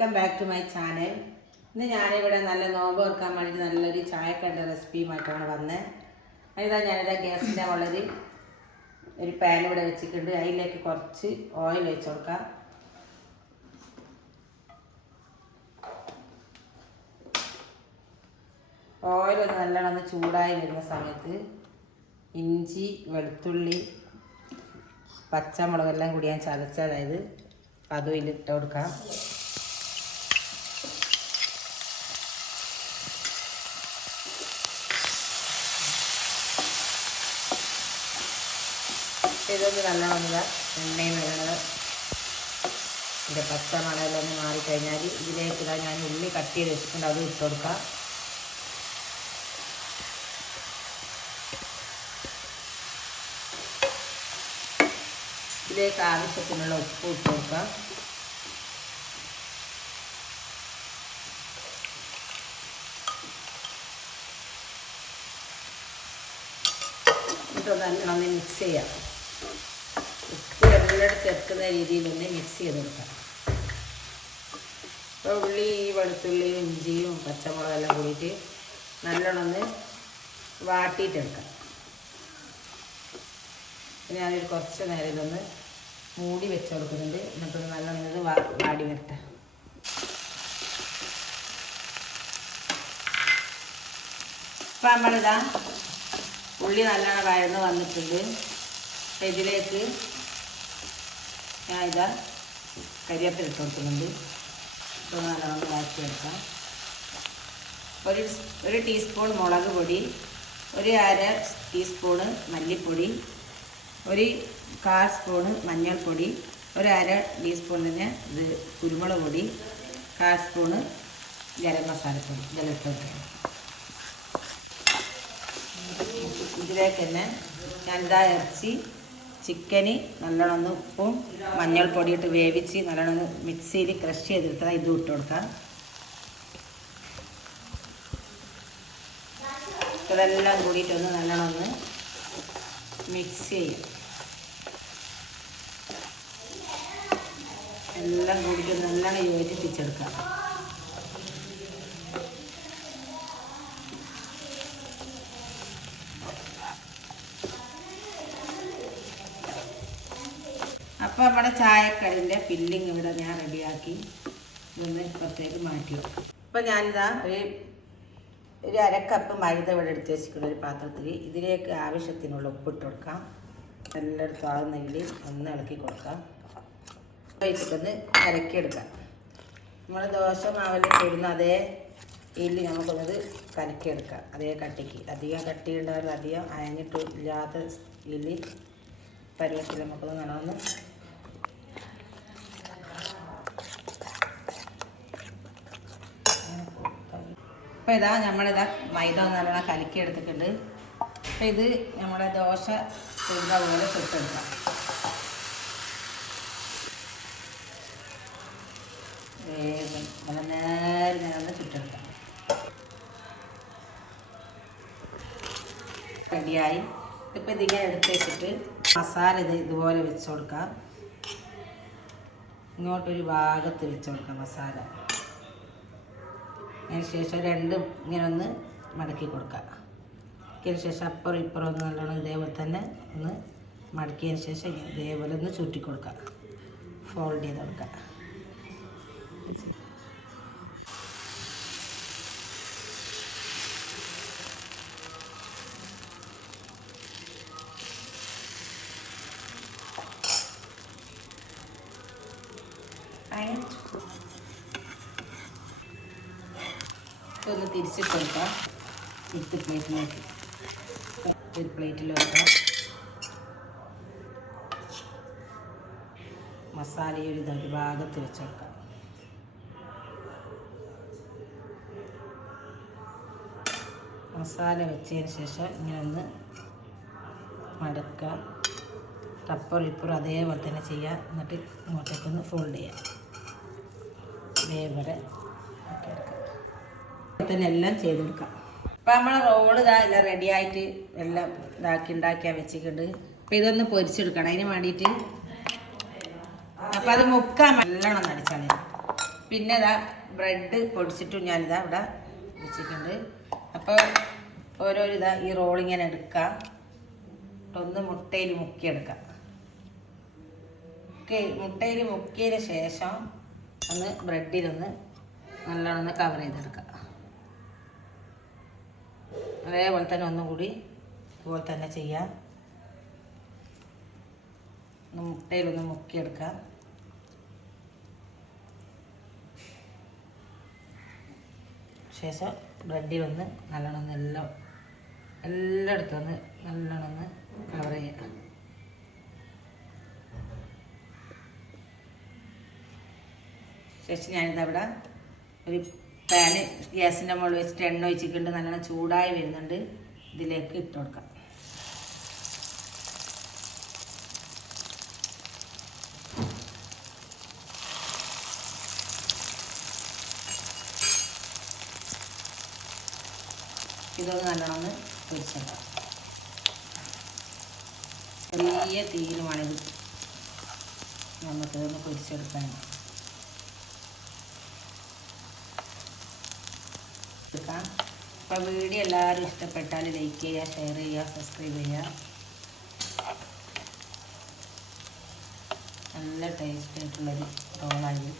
Welcome back to my channel. ഇന്ന് ഞാനിവിടെ നല്ല നോമ്പ് വെക്കാൻ വേണ്ടിയിട്ട് നല്ലൊരു ചായക്കണ്ട റെസിപ്പിയുമായിട്ടാണ് വന്നത്. അതിതാ ഞാനിതാ ഗ്യാസിൻ്റെ മുകളിൽ ഒരു പാൻ ഇവിടെ വെച്ചിട്ടുണ്ട്. അതിലേക്ക് കുറച്ച് ഓയിൽ വെച്ച് കൊടുക്കാം. ഓയിലൊന്ന് നല്ലോണം ചൂടായി വരുന്ന സമയത്ത് ഇഞ്ചി, വെളുത്തുള്ളി, പച്ചമുളകെല്ലാം കൂടി ഞാൻ ചതച്ചതായത് അതും ഇതിലിട്ട് കൊടുക്കാം. ഇതൊന്ന് നല്ലോണം എണ്ണയും വേണം. ഇതിൻ്റെ പച്ചമണമെല്ലാം ഒന്ന് മാറിക്കഴിഞ്ഞാൽ ഇതിലേക്ക് ഞാൻ ഉള്ളി കട്ട് ചെയ്ത് വെച്ചിട്ടുണ്ട്, അതും ഇട്ട് കൊടുക്കാം. ഇതിലേക്ക് ആവശ്യത്തിനുള്ള ഉപ്പ് ഇട്ട് കൊടുക്കാം. എന്നിട്ട് നല്ലോണം മിക്സ് ചെയ്യാം. ഉപ്പ് എല്ലായിടത്ത് എത്തുന്ന രീതിയിലൊന്ന് മിക്സ് ചെയ്ത് കൊടുക്കാം. ഇപ്പോൾ ഉള്ളി, വെളുത്തുള്ളിയും ഇഞ്ചിയും പച്ചമുളകെല്ലാം കൂടിയിട്ട് നല്ലോണം ഒന്ന് വാട്ടിയിട്ടെടുക്കാം. ഞാനൊരു കുറച്ച് നേരം ഇതൊന്ന് മൂടി വെച്ച് കൊടുക്കുന്നുണ്ട്. എന്നിട്ടൊന്ന് നല്ലോണം ഇത് വാടി വരട്ടെ. ഇപ്പം നമ്മളിതാ ഉള്ളി നല്ലോണം വഴന്ന് വന്നിട്ടുണ്ട്. ഇതിലേക്ക് ഞാൻ ഇതാ കരിവേപ്പില ഇട്ട് കൊടുക്കുന്നുണ്ട്. ഇപ്പോൾ നല്ലോണം വാട്ടിയെടുക്കാം. ഒരു ടീസ്പൂൺ മുളക് പൊടി, ഒരു അര ടീസ്പൂണ് മല്ലിപ്പൊടി, ഒരു 1/4 സ്പൂണ് മഞ്ഞൾപ്പൊടി, ഒരു അര ടീസ്പൂൺ തന്നെ ഇത് കുരുമുളക് പൊടി, 1/4 സ്പൂണ് ഗരം മസാലപ്പൊടി ഇതെല്ലാം ഇട്ട്. ഇതിലേക്ക് തന്നെ ഞാനിതാ ഇറച്ചി ചിക്കന് നല്ലോണം ഉപ്പും മഞ്ഞൾപ്പൊടി ഇട്ട് വേവിച്ച് നല്ലോണം മിക്സിയിൽ ക്രഷ് ചെയ്തെടുത്താൽ ഇതും ഇട്ട് കൊടുക്കാം. ഇതെല്ലാം കൂടിയിട്ടൊന്ന് നല്ലോണം ഒന്ന് മിക്സ് ചെയ്യാം. എല്ലാം കൂടിയിട്ട് നല്ലോണം യോജിപ്പിച്ചെടുക്കാം. അപ്പോൾ നമ്മുടെ ചായക്കടിൻ്റെ ഫില്ലിങ് ഇവിടെ ഞാൻ റെഡിയാക്കി ഇതൊന്ന് പുറത്തേക്ക് മാറ്റി വെക്കും. അപ്പോൾ ഞാനിതാ ഒരു അര കപ്പ് മൈദ ഇവിടെ എടുത്ത് വെച്ചിട്ടുള്ള ഒരു പാത്രത്തിൽ ഇതിലേക്ക് ആവശ്യത്തിനുള്ള ഉപ്പിട്ട് കൊടുക്കാം. എല്ലായിടത്തും ആകുന്നെങ്കിൽ ഒന്ന് ഇളക്കി കൊടുക്കാം. വെച്ചിട്ടൊന്ന് കലക്കിയെടുക്കാം. നമ്മൾ ദോശ മാവിൽ ഇടുന്ന അതേ ഇതിൽ നമുക്കൊന്നത് കലക്കിയെടുക്കാം. അതേ കട്ടിക്ക് അധികം കട്ടിയുണ്ടാവില്ല, അധികം അയഞ്ഞിട്ട് ഇല്ലാത്ത ഇതിൽ പരുവത്തിൽ നമുക്കൊന്ന് നല്ലോണം അപ്പോൾ ഇതാ നമ്മളിതാ മൈദ നല്ലോണം കലക്കി എടുത്തിട്ടുണ്ട്. അപ്പോൾ ഇത് നമ്മുടെ ദോശ ചുടുന്ന പോലെ ചുട്ടെടുക്കാം. നല്ല നേരെ ഞാനൊന്ന് ചുട്ടെടുക്കാം. റെഡിയായി. ഇപ്പോൾ ഇതിങ്ങനെ എടുത്ത് വെച്ചിട്ട് മസാല ഇതുപോലെ വെച്ച് കൊടുക്കാം. ഇങ്ങോട്ടൊരു ഭാഗത്ത് വെച്ച് കൊടുക്കാം മസാല. അതിന് ശേഷം രണ്ടും ഇങ്ങനെ ഒന്ന് മടക്കി കൊടുക്കാം. അതിന് ശേഷം അപ്പുറം ഇപ്പുറം ഒന്ന് നല്ലോണം ഇതേപോലെ തന്നെ ഒന്ന് മടക്കിയതിന് ശേഷം ഇതേപോലെ ഒന്ന് ചുറ്റി കൊടുക്കാം. ഫോൾഡ് ചെയ്ത് കൊടുക്കാം. ഒന്ന് തിരിച്ചിട്ട് കൊടുക്കാം. എടുത്ത് പ്ലേറ്റിലേക്ക് ഒരു പ്ലേറ്റിൽ വെക്കാം. മസാലയൊരു ഭാഗത്ത് വെച്ച് കൊടുക്കാം. മസാല വെച്ചതിന് ശേഷം ഇങ്ങനെ ഒന്ന് മടക്കുക. അപ്പുറം ഇപ്പുറം അതേപോലെ തന്നെ ചെയ്യുക. എന്നിട്ട് ഇങ്ങോട്ടേക്കൊന്ന് ഫോൾഡ് ചെയ്യാം. അതേപോലെ തന്നെ എല്ലാം ചെയ്ത് കൊടുക്കാം. അപ്പോൾ നമ്മൾ റോള് ഇതാ എല്ലാം റെഡിയായിട്ട് എല്ലാം ഉണ്ടാക്കിയാൽ വെച്ചിട്ടുണ്ട്. അപ്പോൾ ഇതൊന്ന് പൊരിച്ചെടുക്കണം. അതിന് വേണ്ടിയിട്ട് അപ്പോൾ അത് മുക്കാൻ നല്ലോണം നടിച്ചാൽ പിന്നെ ഇതാ ബ്രെഡ് പൊടിച്ചിട്ടും ഞാനിതാ ഇവിടെ വെച്ചിട്ടുണ്ട്. അപ്പോൾ ഓരോരോ ഇതാ ഈ റോളിങ്ങനെ എടുക്കാം, ഒന്ന് മുട്ടയിൽ മുക്കിയെടുക്കാം. മുട്ടയിൽ മുക്കിയതിന് ശേഷം ഒന്ന് ബ്രെഡിലൊന്ന് നല്ലോണം ഒന്ന് കവർ ചെയ്തെടുക്കാം. അതേപോലെ തന്നെ ഒന്നും കൂടി ഇതുപോലെ തന്നെ ചെയ്യാം. ഒന്ന് മുട്ടയിലൊന്ന് മുക്കിയെടുക്കാം. ശേഷം ബ്രെഡിലൊന്ന് നല്ലോണം ഒന്ന് എല്ലായിടത്തും ഒന്ന് നല്ലോണം ഒന്ന് കവർ ചെയ്യാം. ശേഷം ഞാനിതവിടെ ഒരു പാന് ഗ്യാസിൻ്റെ മുകളിൽ വെച്ചിട്ട് എണ്ണ ഒഴിച്ചിട്ടുണ്ട്. നല്ലോണം ചൂടായി വരുന്നുണ്ട്. ഇതിലേക്ക് ഇട്ട് കൊടുക്കാം. ഇതൊന്ന് നല്ലോണം ഒന്ന് പൊരിച്ചെടുക്കാം. ചെറിയ തീരുമാണിത് നമുക്ക് ഇതൊന്ന് പൊരിച്ചെടുക്കാൻ. അപ്പോൾ വീഡിയോ എല്ലാവരും ഇഷ്ടപ്പെട്ടാൽ ലൈക്ക് ചെയ്യുക, ഷെയർ ചെയ്യുക, സബ്സ്ക്രൈബ് ചെയ്യുക. നല്ല ടേസ്റ്റ് ആയിട്ടുള്ളൊരു റോളായി.